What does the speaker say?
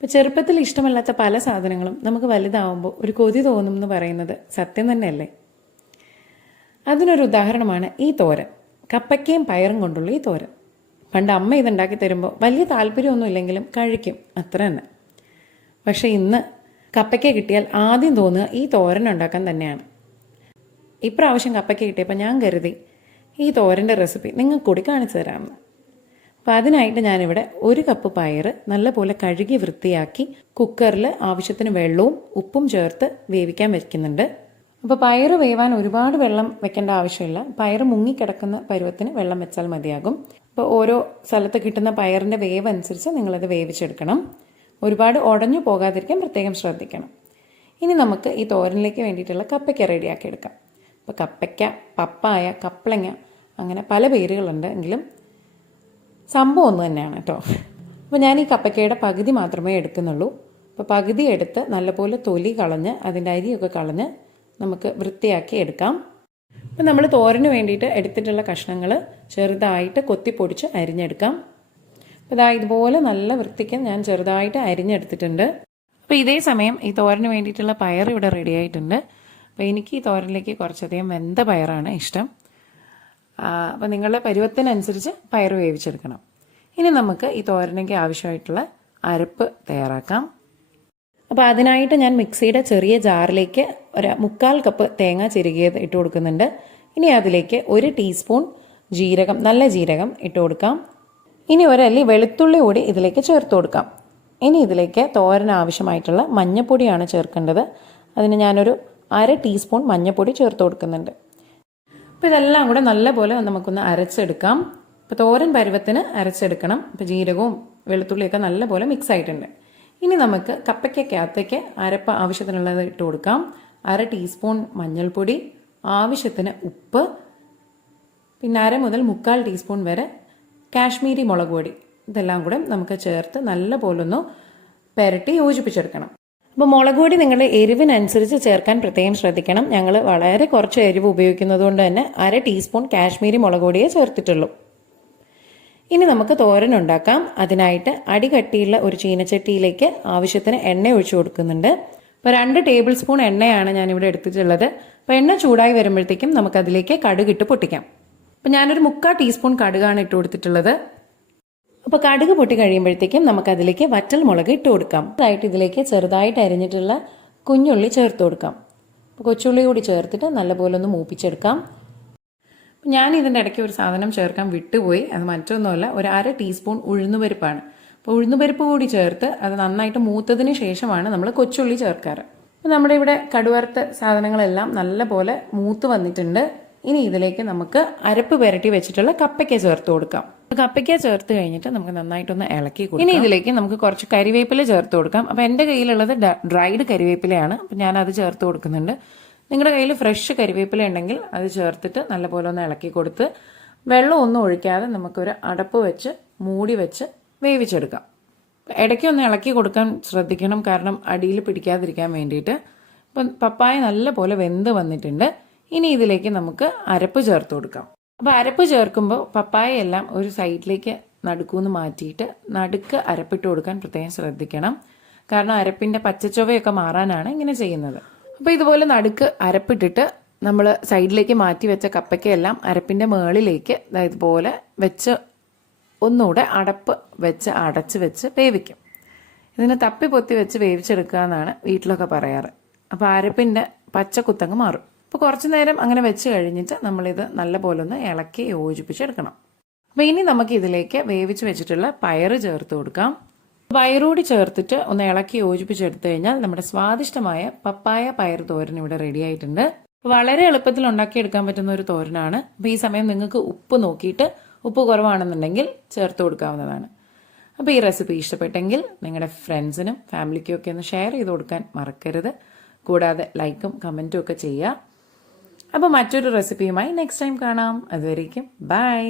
ഇപ്പോൾ ചെറുപ്പത്തിൽ ഇഷ്ടമല്ലാത്ത പല സാധനങ്ങളും നമുക്ക് വലുതാവുമ്പോൾ ഒരു കൊതി തോന്നും എന്ന് പറയുന്നത് സത്യം തന്നെയല്ലേ? അതിനൊരു ഉദാഹരണമാണ് ഈ തോരൻ. കപ്പയ്ക്കയും പയറും കൊണ്ടുള്ള ഈ തോരൻ. പണ്ട് അമ്മ ഇതുണ്ടാക്കി തരുമ്പോൾ വലിയ താല്പര്യമൊന്നും ഇല്ലെങ്കിലും കഴിക്കും. അത്ര തന്നെ. പക്ഷേ ഇന്ന് കപ്പയ്ക്ക കിട്ടിയാൽ ആദ്യം തോന്നുക ഈ തോരൻ ഉണ്ടാക്കാൻ തന്നെയാണ്. ഇപ്രാവശ്യം കപ്പയ്ക്ക കിട്ടിയപ്പോൾ ഞാൻ കരുതി ഈ തോരന്റെ റെസിപ്പി നിങ്ങൾക്ക് കൂടി കാണിച്ചു തരാമെന്ന്. അപ്പോൾ അതിനായിട്ട് ഞാനിവിടെ ഒരു കപ്പ് പയർ നല്ലപോലെ കഴുകി വൃത്തിയാക്കി കുക്കറിൽ ആവശ്യത്തിന് വെള്ളവും ഉപ്പും ചേർത്ത് വേവിക്കാൻ വയ്ക്കുന്നുണ്ട് അപ്പോൾ പയർ വേവാൻ ഒരുപാട് വെള്ളം വെക്കേണ്ട ആവശ്യമില്ല. പയർ മുങ്ങിക്കിടക്കുന്ന പരുവത്തിന് വെള്ളം വെച്ചാൽ മതിയാകും. അപ്പോൾ ഓരോ സ്ഥലത്ത് കിട്ടുന്ന പയറിന്റെ വേവ് അനുസരിച്ച് നിങ്ങളത് വേവിച്ചെടുക്കണം. ഒരുപാട് ഉടഞ്ഞു പോകാതിരിക്കാൻ പ്രത്യേകം ശ്രദ്ധിക്കണം. ഇനി നമുക്ക് ഈ തോരനിലേക്ക് വേണ്ടിയിട്ടുള്ള കപ്പയ്ക്ക റെഡിയാക്കി എടുക്കാം. അപ്പോൾ കപ്പയ്ക്ക പപ്പായ കപ്പളങ്ങ അങ്ങനെ പല പേരുകളുണ്ട് എങ്കിലും സംഭവം ഒന്ന് തന്നെയാണ് കേട്ടോ. അപ്പോൾ ഞാൻ ഈ കപ്പയ്ക്കയുടെ പകുതി മാത്രമേ എടുക്കുന്നുള്ളൂ. അപ്പോൾ പകുതി എടുത്ത് നല്ലപോലെ തൊലി കളഞ്ഞ് അതിന്റെ അരിയൊക്കെ കളഞ്ഞ് നമുക്ക് വൃത്തിയാക്കി എടുക്കാം. അപ്പോൾ നമ്മൾ തോരന് വേണ്ടിയിട്ട് എടുത്തിട്ടുള്ള കഷ്ണങ്ങൾ ചെറുതായിട്ട് കൊത്തിപ്പൊടിച്ച് അരിഞ്ഞെടുക്കാം. അപ്പോൾ ഇതാ ഇതുപോലെ നല്ല വൃത്തിക്ക് ഞാൻ ചെറുതായിട്ട് അരിഞ്ഞെടുത്തിട്ടുണ്ട്. അപ്പോൾ ഇതേ സമയം ഈ തോരന് വേണ്ടിയിട്ടുള്ള പയർ ഇവിടെ റെഡി ആയിട്ടുണ്ട്. അപ്പോൾ എനിക്ക് ഈ തോരനിലേക്ക് കുറച്ചധികം വെന്ത പയറാണ് ഇഷ്ടം. അപ്പോൾ നിങ്ങളുടെ പരുവത്തിനനുസരിച്ച് പയർ വേവിച്ചെടുക്കണം. ഇനി നമുക്ക് ഈ തോരനയ്ക്ക് ആവശ്യമായിട്ടുള്ള അരപ്പ് തയ്യാറാക്കാം. അപ്പോൾ അതിനായിട്ട് ഞാൻ മിക്സിയുടെ ചെറിയ ജാറിലേക്ക് ഒരു മുക്കാൽ കപ്പ് തേങ്ങ ചിരുകിയത് ഇട്ട് കൊടുക്കുന്നുണ്ട്. ഇനി അതിലേക്ക് ഒരു ടീസ്പൂൺ ജീരകം നല്ല ജീരകം ഇട്ട് കൊടുക്കാം. ഇനി ഒരല്ലി വെളുത്തുള്ളി കൂടി ഇതിലേക്ക് ചേർത്ത് കൊടുക്കാം. ഇനി ഇതിലേക്ക് തോരൻ ആവശ്യമായിട്ടുള്ള മഞ്ഞപ്പൊടിയാണ് ചേർക്കേണ്ടത്. അതിന് ഞാനൊരു അര ടീസ്പൂൺ മഞ്ഞപ്പൊടി ചേർത്ത് കൊടുക്കുന്നുണ്ട്. അപ്പോൾ ഇതെല്ലാം കൂടെ നല്ലപോലെ നമുക്കൊന്ന് അരച്ചെടുക്കാം. ഇപ്പോൾ തോരൻ പരുവത്തിന് അരച്ചെടുക്കണം. ഇപ്പോൾ ജീരകവും വെളുത്തുള്ളിയൊക്കെ നല്ലപോലെ മിക്സ് ആയിട്ടുണ്ട്. ഇനി നമുക്ക് കപ്പയ്ക്കകത്തേക്ക് അരപ്പ് ആവശ്യത്തിനുള്ളത് ഇട്ട് കൊടുക്കാം. അര ടീസ്പൂൺ മഞ്ഞൾപ്പൊടി ആവശ്യത്തിന് ഉപ്പ് പിന്നെ അര മുതൽ മുക്കാൽ ടീസ്പൂൺ വരെ കാശ്മീരി മുളക് പൊടി. ഇതെല്ലാം കൂടെ നമുക്ക് ചേർത്ത് നല്ല ഒന്ന് പെരട്ടി യോജിപ്പിച്ചെടുക്കണം. അപ്പോൾ മുളക് പൊടി നിങ്ങളുടെ എരിവിനനുസരിച്ച് ചേർക്കാൻ പ്രത്യേകം ശ്രദ്ധിക്കണം. ഞങ്ങൾ വളരെ കുറച്ച് എരിവ് ഉപയോഗിക്കുന്നത് കൊണ്ട് തന്നെ അര ടീസ്പൂൺ കാശ്മീരി മുളക് പൊടിയേ ചേർത്തിട്ടുള്ളൂ. ഇനി നമുക്ക് തോരൻ ഉണ്ടാക്കാം. അതിനായിട്ട് അടി കട്ടിയുള്ള ഒരു ചീനച്ചട്ടിയിലേക്ക് ആവശ്യത്തിന് എണ്ണ ഒഴിച്ചു കൊടുക്കുന്നുണ്ട്. അപ്പോൾ രണ്ട് ടേബിൾ സ്പൂൺ എണ്ണയാണ് ഞാനിവിടെ എടുത്തിട്ടുള്ളത്. അപ്പോൾ എണ്ണ ചൂടായി വരുമ്പോഴത്തേക്കും നമുക്കതിലേക്ക് കടുകിട്ട് പൊട്ടിക്കാം. അപ്പോൾ ഞാനൊരു മുക്കാൽ ടീസ്പൂൺ കടുകാണ് ഇട്ട് കൊടുത്തിട്ടുള്ളത്. അപ്പോൾ കടുക് പൊട്ടി കഴിയുമ്പോഴത്തേക്കും നമുക്കതിലേക്ക് വറ്റൽ മുളക് ഇട്ട് കൊടുക്കാം. അതായിട്ട് ഇതിലേക്ക് ചെറുതായിട്ട് അരിഞ്ഞിട്ടുള്ള കുഞ്ഞുള്ളി ചേർത്ത് കൊടുക്കാം. അപ്പോൾ കൊച്ചുള്ളി കൂടി ചേർത്തിട്ട് നല്ലപോലെ ഒന്ന് മൂപ്പിച്ചെടുക്കാം. ഞാൻ ഇതിന്റെ ഇടയ്ക്ക് ഒരു സാധനം ചേർക്കാൻ വിട്ടുപോയി. അത് മറ്റൊന്നുമല്ല ഒരു അര ടീസ്പൂൺ ഉഴുന്നുപരിപ്പാണ്. അപ്പോൾ ഉഴുന്നുപരിപ്പ് കൂടി ചേർത്ത് അത് നന്നായിട്ട് മൂത്തതിന് ശേഷമാണ് നമ്മൾ കൊച്ചുള്ളി ചേർക്കാറ്. അപ്പോൾ നമ്മുടെ ഇവിടെ കടുവറുത്ത സാധനങ്ങളെല്ലാം നല്ലപോലെ മൂത്ത് വന്നിട്ടുണ്ട്. ഇനി ഇതിലേക്ക് നമുക്ക് അരപ്പ് പുരട്ടി വെച്ചിട്ടുള്ള കപ്പയ്ക്ക ചേർത്ത് കൊടുക്കാം. കപ്പയ്ക്ക ചേർത്ത് കഴിഞ്ഞിട്ട് നമുക്ക് നന്നായിട്ടൊന്ന് ഇളക്കി കൊടുക്കാം. ഇനി ഇതിലേക്ക് നമുക്ക് കുറച്ച് കരിവേപ്പില ചേർത്ത് കൊടുക്കാം. അപ്പോൾ എന്റെ കയ്യിലുള്ളത് ഡ്രൈഡ് കരിവേപ്പിലയാണ്. അപ്പോൾ അത് ചേർത്ത് കൊടുക്കുന്നുണ്ട്. നിങ്ങളുടെ കയ്യിൽ ഫ്രഷ് കരിവേപ്പില ഉണ്ടെങ്കിൽ അത് ചേർത്തിട്ട് നല്ലപോലെ ഒന്ന് ഇളക്കി കൊടുത്ത് വെള്ളം ഒന്നും ഒഴിക്കാതെ നമുക്കൊരു അടപ്പ് വെച്ച് മൂടി വെച്ച് വേവിച്ചെടുക്കാം. ഇടയ്ക്ക് ഒന്ന് ഇളക്കി കൊടുക്കാൻ ശ്രദ്ധിക്കണം. കാരണം അടിയിൽ പിടിക്കാതിരിക്കാൻ വേണ്ടിയിട്ട്. ഇപ്പം പപ്പായ നല്ലപോലെ വെന്ത് വന്നിട്ടുണ്ട്. ഇനി ഇതിലേക്ക് നമുക്ക് അരപ്പ് ചേർത്ത് കൊടുക്കാം. അപ്പോൾ അരപ്പ് ചേർക്കുമ്പോൾ പപ്പായ എല്ലാം ഒരു സൈഡിലേക്ക് നടുക്കൂന്ന് മാറ്റിയിട്ട് നടുക്ക് അരപ്പിട്ട് കൊടുക്കാൻ പ്രത്യേകം ശ്രദ്ധിക്കണം. കാരണം അരപ്പിന്റെ പച്ചച്ചൊവയൊക്കെ മാറാനാണ് ഇങ്ങനെ ചെയ്യുന്നത്. അപ്പോൾ ഇതുപോലെ നടുക്ക് അരപ്പിട്ടിട്ട് നമ്മൾ സൈഡിലേക്ക് മാറ്റി വെച്ച കപ്പയ്ക്കെല്ലാം അരപ്പിന്റെ മുകളിലേക്ക് ഇതുപോലെ വെച്ച് ഒന്നുകൂടെ അടപ്പ് വെച്ച് അടച്ച് വെച്ച് വേവിക്കും. ഇതിനെ തപ്പി പൊത്തി വെച്ച് വേവിച്ചെടുക്കുക എന്നാണ് വീട്ടിലൊക്കെ പറയാറ്. അപ്പോൾ അരപ്പിന്റെ പച്ചക്കുത്തങ്ങ് മാറും. അപ്പോൾ കുറച്ച് നേരം അങ്ങനെ വെച്ച് കഴിഞ്ഞിട്ട് നമ്മളിത് നല്ല പോലെ ഒന്ന് ഇളക്കി യോജിപ്പിച്ചെടുക്കണം. അപ്പോൾ ഇനി നമുക്ക് ഇതിലേക്ക് വേവിച്ച് വെച്ചിട്ടുള്ള പയറ് ചേർത്ത് കൊടുക്കാം. പയറൂടി ചേർത്തിട്ട് ഒന്ന് ഇളക്കി യോജിപ്പിച്ചെടുത്തു കഴിഞ്ഞാൽ നമ്മുടെ സ്വാദിഷ്ടമായ പപ്പായ പയർ തോരൻ ഇവിടെ റെഡി ആയിട്ടുണ്ട്. വളരെ എളുപ്പത്തിൽ ഉണ്ടാക്കിയെടുക്കാൻ പറ്റുന്ന ഒരു തോരനാണ്. അപ്പോൾ ഈ സമയം നിങ്ങൾക്ക് ഉപ്പ് നോക്കിയിട്ട് ഉപ്പ് കുറവാണെന്നുണ്ടെങ്കിൽ ചേർത്ത് കൊടുക്കാവുന്നതാണ്. അപ്പോൾ ഈ റെസിപ്പി ഇഷ്ടപ്പെട്ടെങ്കിൽ നിങ്ങളുടെ ഫ്രണ്ട്സിനും ഫാമിലിക്കും ഒക്കെ ഒന്ന് ഷെയർ ചെയ്ത് കൊടുക്കാൻ മറക്കരുത്. കൂടാതെ ലൈക്കും കമന്റും ഒക്കെ ചെയ്യുക. അപ്പോൾ മറ്റൊരു റെസിപ്പിയുമായി നെക്സ്റ്റ് ടൈം കാണാം. അതുവരേക്കും ബൈ